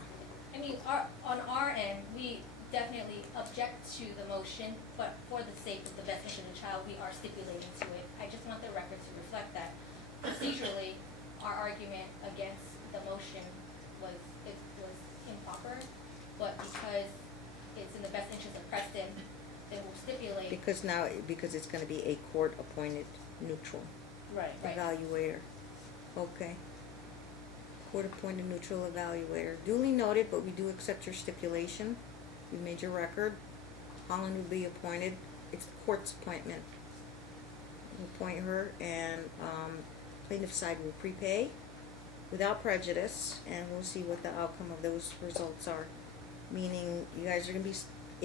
I mean, on our end, we definitely object to the motion, but for the sake of the best interest of the child, we are stipulating to it. I just want the record to reflect that procedurally, our argument against the motion was improper, but because it's in the best interest of Preston, then we'll stipulate. Because it's going to be a court-appointed neutral. Right. Right. evaluator. Okay. Court-appointed neutral evaluator. Duly noted, but we do accept your stipulation. We made your record. Holland will be appointed. It's the court's appointment. We'll appoint her, and plaintiff's side will prepay without prejudice, and we'll see what the outcome of those results are. Meaning, you guys are going to be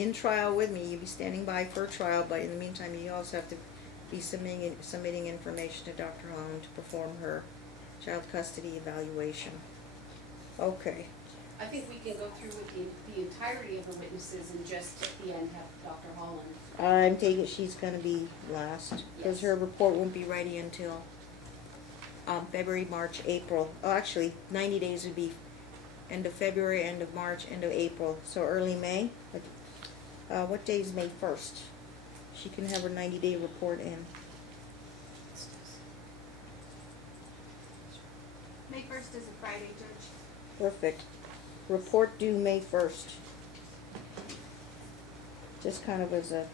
in trial with me. You'll be standing by for trial, but in the meantime, you also have to be submitting information to Dr. Holland to perform her child custody evaluation. Okay. I think we can go through with the entirety of the witnesses and just at the end have Dr. Holland. I'm taking it she's going to be last, because Yes. her report won't be ready until February, March, April. Oh, actually, 90 days would be end of February, end of March, end of April. So early May. What day is May 1st? She can have her 90-day report in. May 1st is a Friday, Judge. Perfect. Report due May 1st. Just kind of as a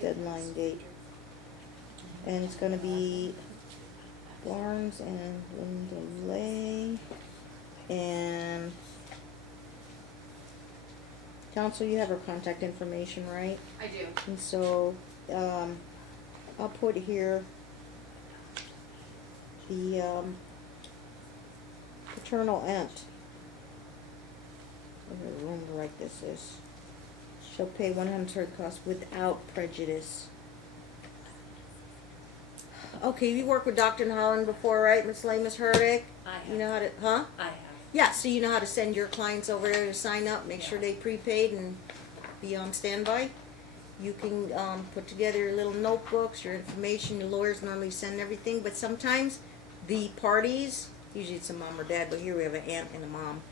deadline date. And it's going to be Barnes and Linda Lay. And counsel, you have her contact information, right? I do. And so, I'll put here the, paternal aunt. Whatever room to write this is. Shall pay 100% cost without prejudice. Okay, you worked with Dr. Holland before, right, Miss Lay, Miss Herdick? I have. You know how to, huh? I have. Yeah, so you know how to send your clients over there to sign up, make sure they prepaid and be on standby. You can put together your little notebooks, your information. Your lawyers normally send everything, but sometimes the parties, usually it's a mom or dad, but here we have an aunt and a mom.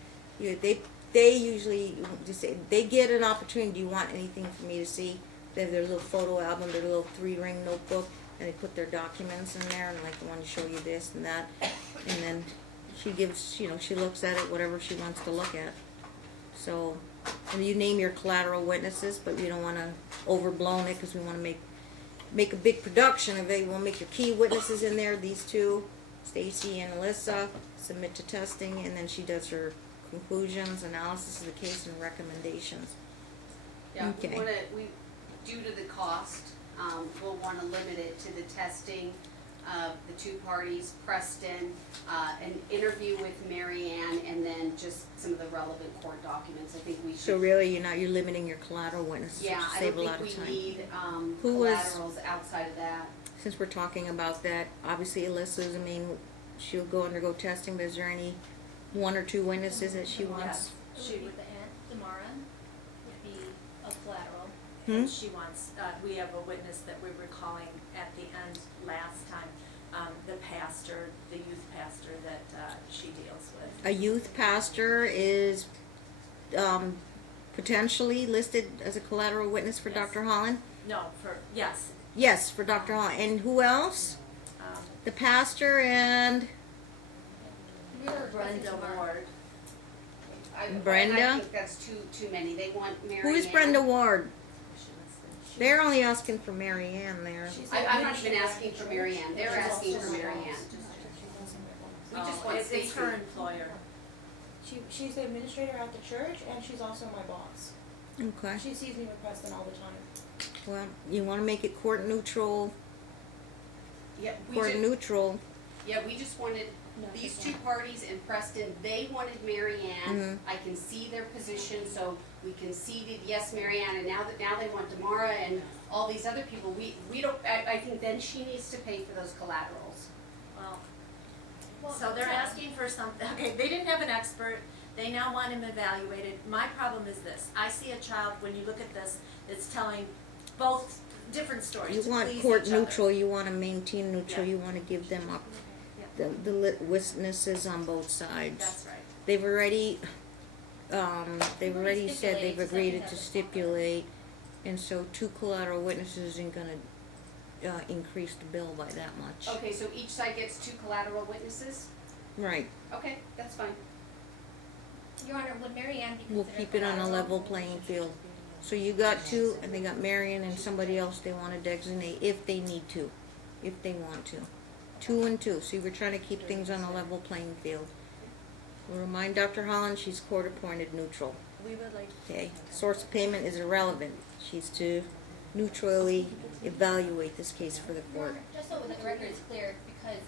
They usually just say, they get an opportunity. Do you want anything for me to see? They have their little photo album, their little 3-ring notebook, and they put their documents in there, and like, I want to show you this and that, and then she gives, she looks at it, whatever she wants to look at. So, and you name your collateral witnesses, but you don't want to overblown it, because we want to make a big production of it. You want to make your key witnesses in there, these two, Stacy and Alyssa, submit to testing, and then she does her conclusions, analysis of the case, and recommendations. Yeah, Okay. Due to the cost, we'll want to limit it to the testing of the two parties, Preston, an interview with Mary Ann, and then just some of the relevant court documents. I think we should. So really, you're limiting your collateral witnesses, Yeah, which I save a don't lot of think time. we need Who was- collaterals outside of that. Since we're talking about that, obviously Alyssa's, she'll go undergo testing, but is there any one or two witnesses that she wants? It would be the aunt, Damara, would be a collateral. And she wants, we have a witness that we were calling at the end last time, the pastor, the youth pastor that she deals with. A youth pastor is potentially listed as a collateral witness for Yes. Dr. Holland? No, yes. Yes, for Dr. Holland. And who else? The pastor and Brenda Ward. Brenda? I think that's too many. They want Mary Ann. who is Brenda Ward? They're only asking for Mary Ann there. I'm not even asking for Mary Ann. They're asking for Mary Ann. We just want It's Stacy. her employer. She's the administrator at the church, and she's also my boss. Okay. She sees me with Preston all the time. Well, you want to make it court neutral. Yeah, we just wanted these two parties in Preston. They wanted Mary Ann. Mhm. I can see their position, so we conceded yes, Mary Ann, and now they want Damara and all these other people. We don't. I think then she needs to pay for those collaterals. Well, so they're asking for something, okay, they didn't have an expert, they now want him evaluated. My problem is this, I see a child, when you look at this, it's telling both different stories You to want please court each other. neutral, you want to maintain neutral, Yeah. you want to give them up Yeah. the witnesses on both sides. That's right. They've already already said they've stipulated, so agreed something to has to stipulate, and so 2 collateral witnesses isn't gonna increase the bill by that much. Okay, so each side gets 2 collateral witnesses? Right, Okay, that's fine. Your Honor, would Mary Ann be we'll considered keep it on a collateral? level playing field. So you got 2, and they got Marion and somebody else they want to designate if they need to, if they want to. 2 and 2. See, we're trying to keep things on a level playing field. We'll remind Dr. Holland she's court-appointed neutral. We would like. Okay, source of payment is irrelevant. She's to neutrally evaluate this case for the court. Just so the record is clear, because,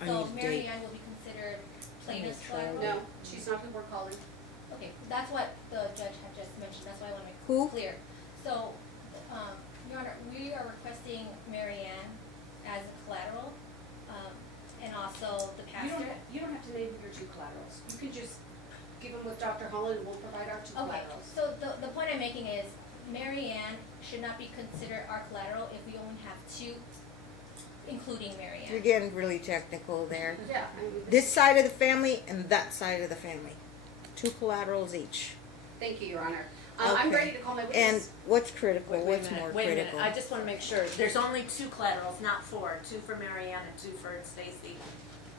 I so need a Mary date. Ann will be considered plaintiff's Control. collateral? No, she's not who we're calling. Okay, that's what the judge had just mentioned, that's why I wanna Who? make clear. So, Your Honor, we are requesting Mary Ann as collateral, and also the pastor. You don't have to name your 2 collaterals. You can just give them with Dr. Holland and we'll provide our 2 Okay, collaterals. so the point I'm making is, Mary Ann should not be considered our collateral if we only have 2, including Mary You're Ann. getting really technical there. Yeah, I mean, This side of the family and that side of the family. 2 collaterals each. thank you, Your Honor. I'm Okay. ready to call my And witness. what's critical? Wait a What's minute, more wait a minute, critical? I just wanna make sure, there's only 2 collaterals, not 4, 2 for Mary Ann and 2 for Stacy.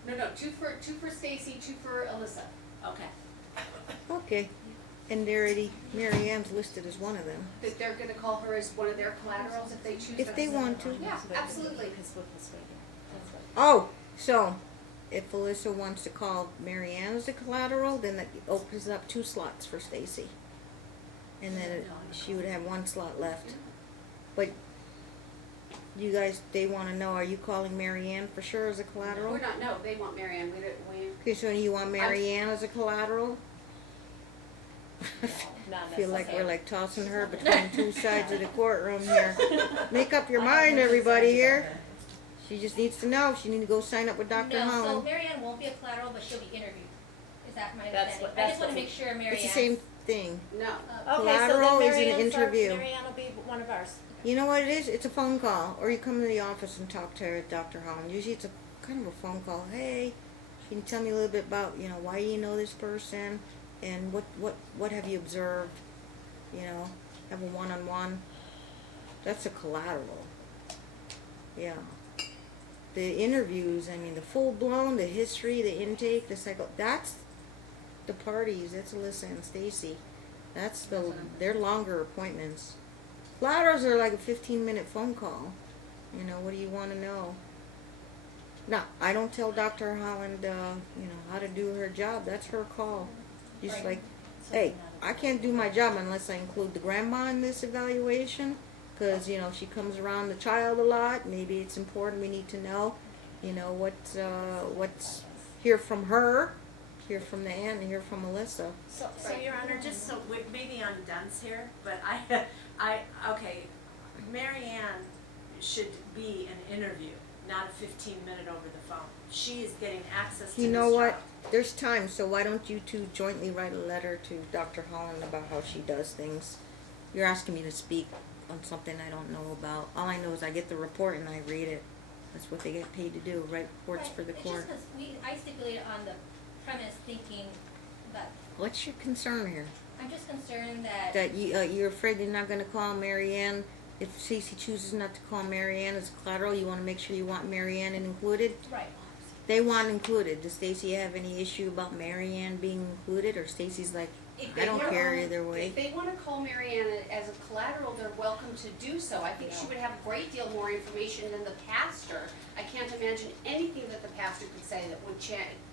No, 2 for Stacy, 2 for Alyssa. Okay. Okay. And Mary Ann's listed as one of them. That they're gonna call her as one of their collaterals if they choose. If they want to. Yeah, absolutely. Because with the state, that's what. Oh, so if Alyssa wants to call Mary Ann as a collateral, then that opens up 2 slots for Stacy. And then she would have 1 slot left. But you guys, they want to know, are you calling Mary Ann for sure as a collateral? We're not, no, they want Mary Ann. We Okay, so you want Mary Ann as a collateral? Not I feel like necessary. we're like tossing her between 2 sides of the courtroom here. Make up your mind, everybody here. She just needs to know. She needs to go sign up with Dr. No, so Holland. Mary Ann won't be a collateral, but she'll be interviewed. Is that my That's understanding? what- I that's just wanna what- make sure Mary Ann's. It's the same thing. no. Okay, so Collateral then is Mary an Ann's our- interview. Mary Ann will be one of ours. You know what it is? It's a phone call, or you come to the office and talk to Dr. Holland. Usually it's a kind of a phone call. Hey, can you tell me a little bit about, why you know this person, and what have you observed? Have a one-on-one. That's a collateral. Yeah. The interviews, the full-blown, the history, the intake, the cycle, that's the parties. That's Alyssa and Stacy. They're longer appointments. Collaterals are like a 15-minute phone call. What do you want to know? No, I don't tell Dr. Holland, how to do her job. That's her call. She's Right. like, hey, I can't do my job unless I include the grandma in this evaluation, because, she comes around the child a lot. Maybe it's important. We need to know, what's hear from her, hear from the aunt, and hear from Alyssa. So Your Honor, just so, maybe I'm dense here, but okay, Mary Ann should be an interview, not a 15-minute over the phone. She is getting access to You this know what? child. There's time, so why don't you 2 jointly write a letter to Dr. Holland about how she does things? You're asking me to speak on something I don't know about. All I know is I get the report and I read it. That's what they get paid to do, write reports Right, for the it's court. just 'cause I stipulated on the premise thinking that, What's your concern here? I'm just concerned that. That you're afraid they're not going to call Mary Ann? If Stacey chooses not to call Mary Ann as collateral, you want to make sure you want Mary Ann included? Right. They want included. Does Stacy have any issue about Mary Ann being included, or Stacy's like, If I they don't want- care either way? If they want to call Mary Ann as a collateral, they're welcome to do so. I think she would have a great deal more information than the pastor. I can't imagine anything that the pastor could say that would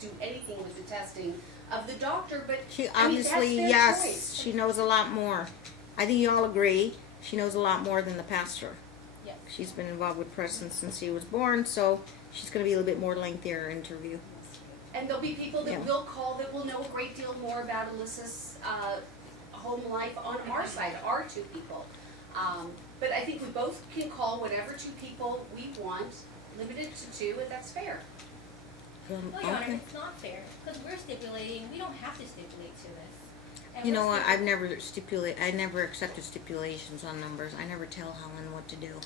do anything with the testing of the doctor, but She I mean, that's obviously, their yes, choice. she knows a lot more. I think you all agree, she knows a lot more than the pastor. Yes. She's been involved with Preston since he was born, so she's going to be a little bit more lengthier interview. And there'll be people that Yeah. will call that will know a great deal more about Alyssa's home life on our side, our 2 people. But I think we both can call whatever 2 people we want, limited to 2, and that's fair. Well, Your Honor, Okay. it's not fair, because we're stipulating, we don't have to stipulate to this. And You we're know what, stipu- I never accepted stipulations on numbers. I never tell Helen what to do.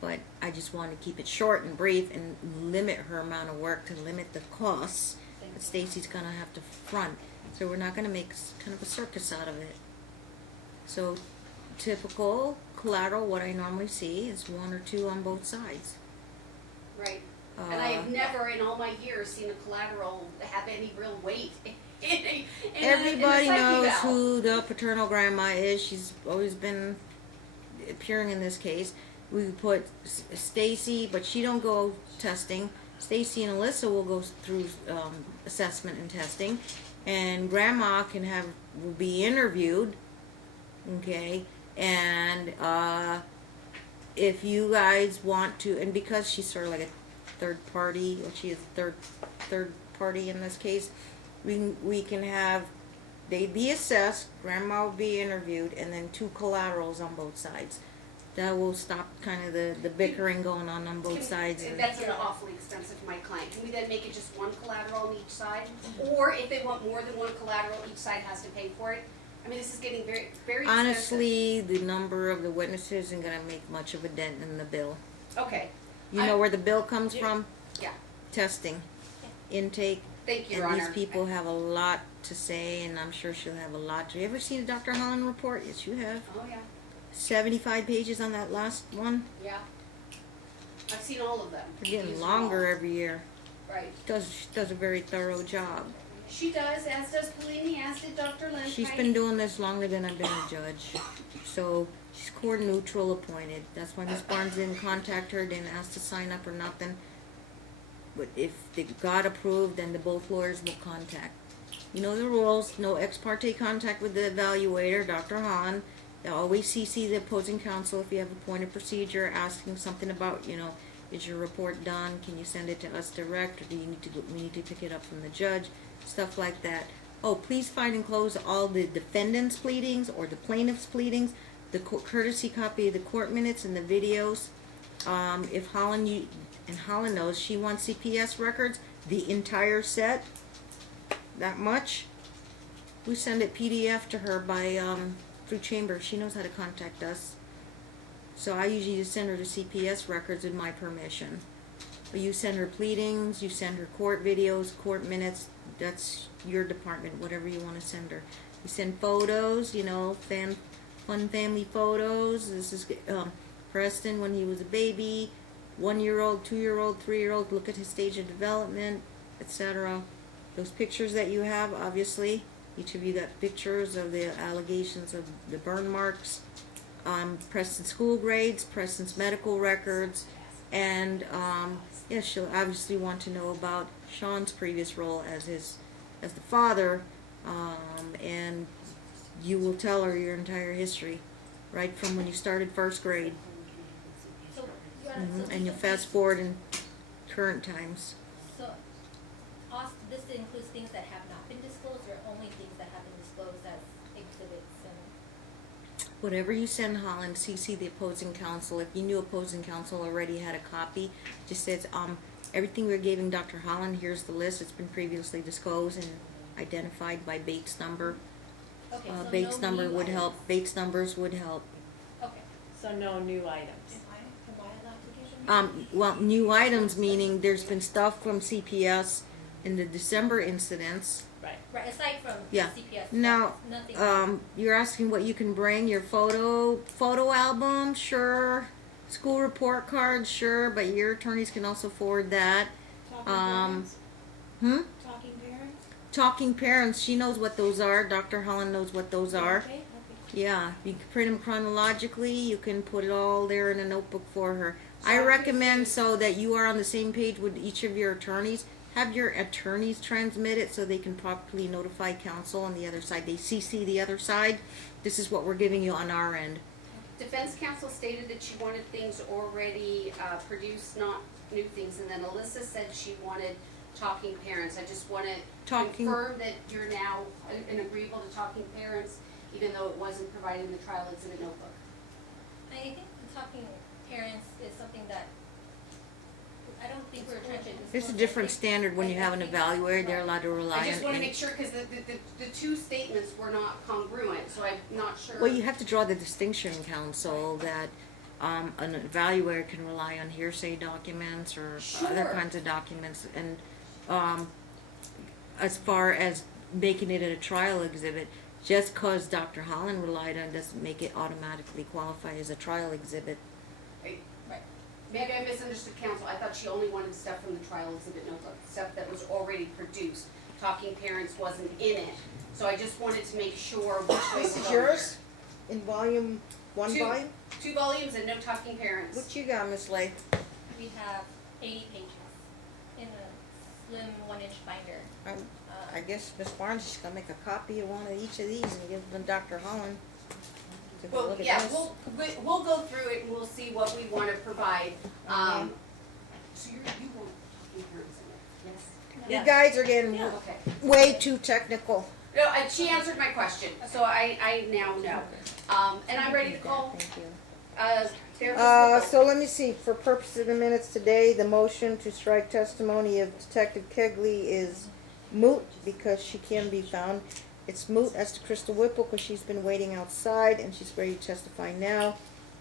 But I just want to keep it short and brief and limit her amount of work to limit the costs that Stacy's going to have to front. So we're not going to make kind of a circus out of it. So typical collateral, what I normally see is 1 or 2 on both sides. Right. And I have never in all my years seen a collateral have any real weight in Everybody psyche knows eval. who the paternal grandma is. She's always been appearing in this case. We put Stacy, but she don't go testing. Stacy and Alyssa will go through assessment and testing, and Grandma will be interviewed. Okay, and if you guys want to, and because she's sort of like a third party, or she is a third party in this case, we can have, they'd be assessed, Grandma will be interviewed, and then 2 collaterals on both sides. That will stop kind of the bickering going on both sides. That's an awfully expensive for my client. Can we then make it just 1 collateral on each side? Or if they want more than 1 collateral, each side has to pay for it? I mean, this is getting very, very expensive. Honestly, the number of the witnesses isn't going to make much of a dent in the bill. Okay. You know where the bill comes from? Yeah. Testing, intake. Thank you, Your And Honor. these people have a lot to say, and I'm sure she'll have a lot. Have you ever seen a Dr. Holland report? Yes, you have. Oh, yeah. 75 pages on that last one. Yeah. I've seen all of them. They're getting Used them longer all. every year. Right. She does a very thorough job. She does, as does Polini, as did Dr. Lynn. She's been doing this longer than I've been a judge. So she's court neutral appointed. That's why Ms. Barnes didn't contact her, didn't ask to sign up or nothing. But if they got approved, then both lawyers will contact. You know the rules. No ex parte contact with the evaluator, Dr. Hahn. They always CC the opposing counsel if you have a point of procedure asking something about, is your report done? Can you send it to us direct, or do you need to we need to pick it up from the judge? Stuff like that. Oh, please find and close all the defendant's pleadings or the plaintiff's pleadings, the courtesy copy of the court minutes and the videos. If Holland Holland knows, she wants CPS records, the entire set, that much. We send it PDF to her by through Chamber. She knows how to contact us. So I usually just send her the CPS records with my permission. But you send her pleadings, you send her court videos, court minutes. That's your department, whatever you want to send her. You send photos, fun family photos. This is Preston when he was a baby, 1-year-old, 2-year-old, 3-year-old. Look at his stage of development, etc. Those pictures that you have, obviously, each of you got pictures of the allegations of the burn marks. Preston's school grades, Preston's medical records, and yes, she'll obviously want to know about Sean's previous role as the father, and you will tell her your entire history, right from when you started first grade, So, Your Honor, and you'll fast forward in current times. So, this includes things that have not been disclosed, or only things that have been disclosed as exhibits and... Whatever you send Holland, CC the opposing counsel. If you knew opposing counsel already had a copy, just says, everything we're giving Dr. Holland, here's the list. It's been previously disclosed and identified by Bates number. Okay, so Bates no number new would items. help. Bates numbers would help. Okay. So no new items. Am I an application? Well, new items meaning there's been stuff from CPS in the December incidents. Right, aside from Yeah. CPS. Now, nothing. you're asking what you can bring, your photo album, sure. School report cards, sure, but your attorneys can also forward that. Talking parents? Talking parents? Talking parents, she knows what those are. Dr. Holland knows what those are. Okay. Yeah, you can print them chronologically. You can put it all there in a notebook for her. So I I'm recommend confused. so that you are on the same page with each of your attorneys. Have your attorneys transmit it so they can properly notify counsel on the other side. They CC the other side. This is what we're giving you on our end. Defense counsel stated that she wanted things already produced, not new things, and then Alyssa said she wanted talking parents. I just want to confirm that you're now agreeable to talking parents, even though it wasn't provided in the trial exhibit notebook. I think the talking parents is something that I don't think we're trying to disclose. There's a different I think- standard when you have an I think- evaluator. They're allowed to rely on I just want to any- make sure, because the two statements were not congruent, so I'm not sure. Well, you have to draw the distinction, counsel, that an evaluator can rely on hearsay documents or other Sure. kinds of documents. And as far as making it a trial exhibit, just because Dr. Holland relied on it doesn't make it automatically qualify as a trial exhibit. Right. Maybe I misunderstood counsel. I thought she only wanted stuff from the trial exhibit notebook, stuff that was already produced. Talking parents wasn't in it. So I just wanted to make sure which way This we're is going yours? In volume, one Two. volume? here. 2 volumes and no talking parents. What you got, Miss Lay? We have 80 pages. in a slim 1-inch binder. I guess Ms. Barnes is gonna make a copy of one of each of these and give them to Dr. Holland. To go Well, look at yeah, this. we'll go through it and we'll see what we wanna provide. So you won't be here, isn't it? Yes? You guys are getting Okay. way too technical. No, she answered my question, so I now know. And I'm ready to call, Thank you. therapist. So let me see, for purposes of the minutes today, the motion to strike testimony of Detective Kegley is moot because she can be found. It's moot as to Crystal Whipple because she's been waiting outside and she's ready to testify now.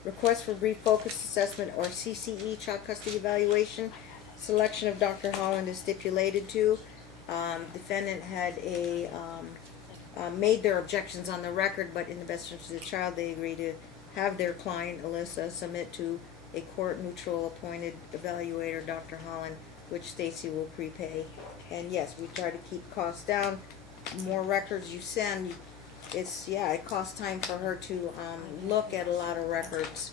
Request for brief focus assessment or CCE, child custody evaluation. Selection of Dr. Holland is stipulated to. Defendant had made their objections on the record, but in the best interest of the child, they agreed to have their client, Alyssa, submit to a court-neutral appointed evaluator, Dr. Holland, which Stacy will prepay. And yes, we try to keep costs down. More records you send, it costs time for her to look at a lot of records.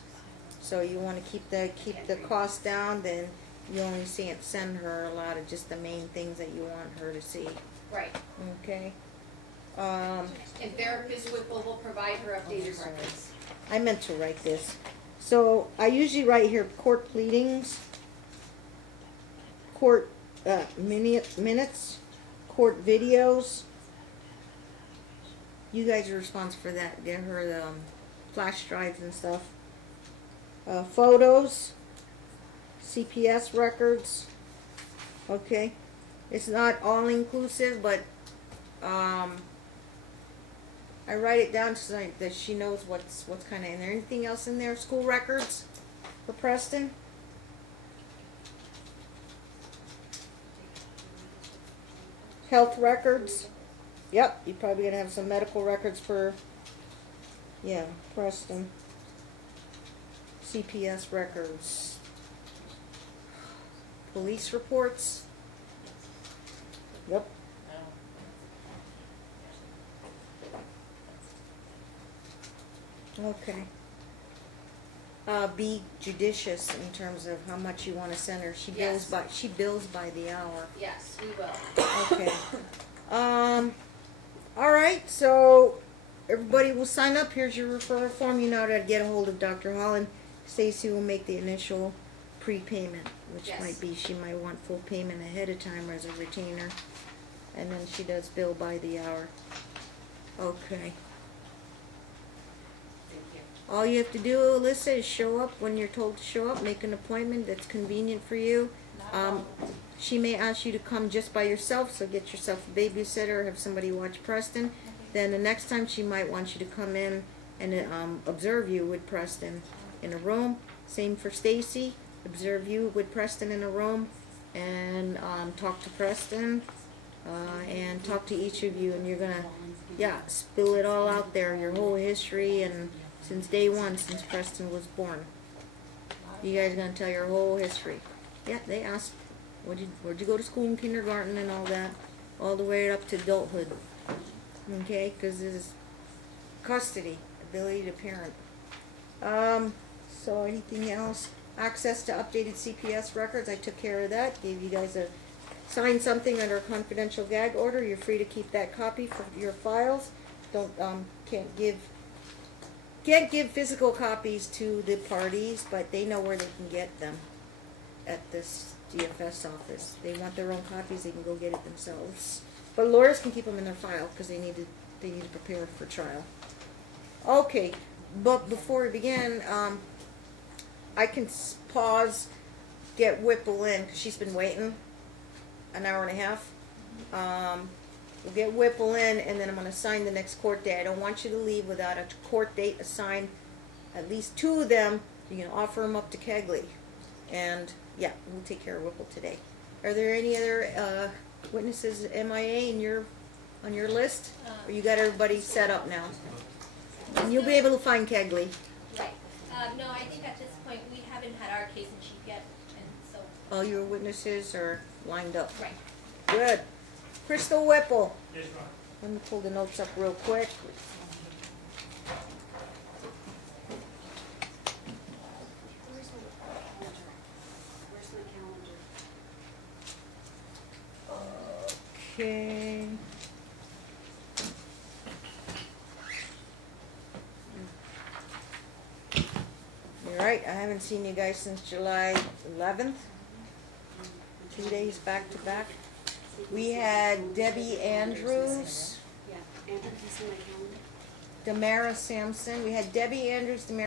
So you want to keep the cost down, then you only send her a lot of just the main things that you want her to see. Right. Okay. And therapist will provide her updated sorry. records. I meant to write this. So I usually write here court pleadings, court minutes, court videos. You guys are responsible for that. Get her the flash drives and stuff. Photos, CPS records. Okay, it's not all inclusive, but I write it down so that she knows what's kind of in there. Anything else in there? School records for Preston? Health records? Yep, you're probably gonna have some medical records for, yeah, Preston. CPS records. Police reports? Yep. Okay. Be judicious in terms of how much you want to send her. She bills Yes. she bills by the hour. Yes, we will. Okay. All right. So everybody will sign up. Here's your referral form. You know how to get a hold of Dr. Holland. Stacy will make the initial prepayment, which Yes. might be she might want full payment ahead of time as a retainer, and then she does bill by the hour. Okay. Thank you. All you have to do, Alyssa, is show up when you're told to show up, make an appointment that's convenient for you. She may ask you to come just by yourself, so get yourself a babysitter, have somebody watch Preston. Then the next time she might want you to come in and observe you with Preston in a room. Same for Stacy, observe you with Preston in a room and talk to Preston and talk to each of you, and you're gonna, spill it all out there, your whole history and since day one, since Preston was born. You guys are gonna tell your whole history. Yeah, they asked, where'd you go to school in kindergarten and all that, all the way up to adulthood. Okay, because this is custody, ability to parent. So anything else? Access to updated CPS records, I took care of that. Gave you guys sign something under a confidential gag order. You're free to keep that copy for your files. Don't can't give physical copies to the parties, but they know where they can get them at this DFS office. They want their own copies, they can go get it themselves. But lawyers can keep them in their file because they need to prepare for trial. Okay, but before we begin, I can pause, get Whipple in because she's been waiting an hour and a half. We'll get Whipple in, and then I'm going to assign the next court date. I don't want you to leave without a court date assigned. At least 2 of them, you can offer them up to Kegley. And, yeah, we'll take care of Whipple today. Are there any other witnesses MIA on your list? Or you got everybody set up now? And you'll be able to find Kegley. Right. No, I think at this point, we haven't had our case in chief yet, and so, All your witnesses are lined up. right. Good. Crystal Whipple. Yes, ma'am. Let me pull the notes up real quick. Where's my calendar? Okay. All right, I haven't seen you guys since July 11th. 2 days back to back. We had Debbie Andrews, Yeah, Andrew, can you see my calendar? Damara Sampson. We had Debbie Andrews, Damara